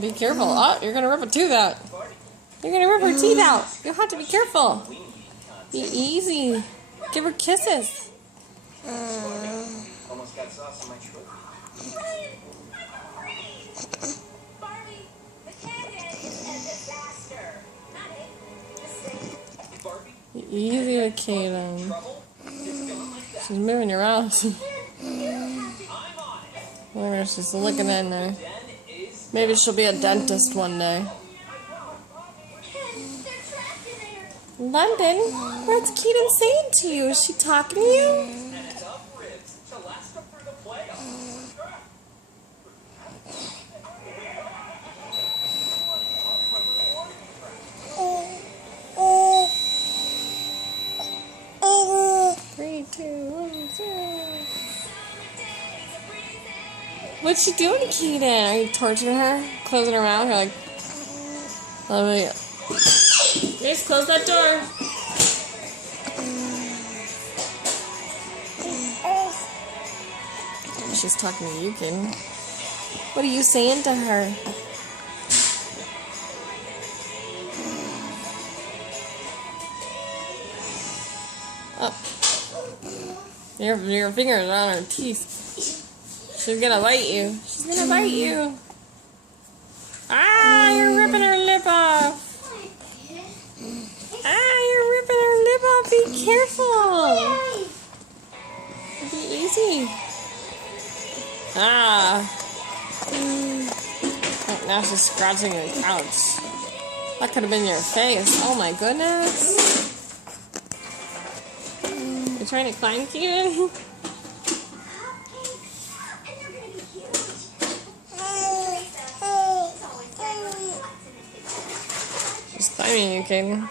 Be careful. Oh, you're going to rip a tooth out. You're going to rip her teeth out. You'll have to be careful. Be easy. Give her kisses. Almost got sauce on my throat. Barbie, the canyon is a disaster. Easy with Kaden. She's moving your mouth. Where she's looking in there. Maybe she'll be a dentist one day. London, what's Kaden saying to you? Is she talking to you? Three, two, 1, 0. What's she doing, Kaden? Are you torturing her? Closing her mouth? You're like, let me. Grace, close that door. She's talking to you, Kaden. What are you saying to her? Oh. Your fingers are on her teeth. She's gonna bite you. She's gonna bite you. Ah, you're ripping her lip off. Ah, you're ripping her lip off. Be careful. Be easy. Ah. Oh, now she's scratching your couch. That could have been your face. Oh my goodness. You trying to climb, Kaden? She's climbing you, Kaden.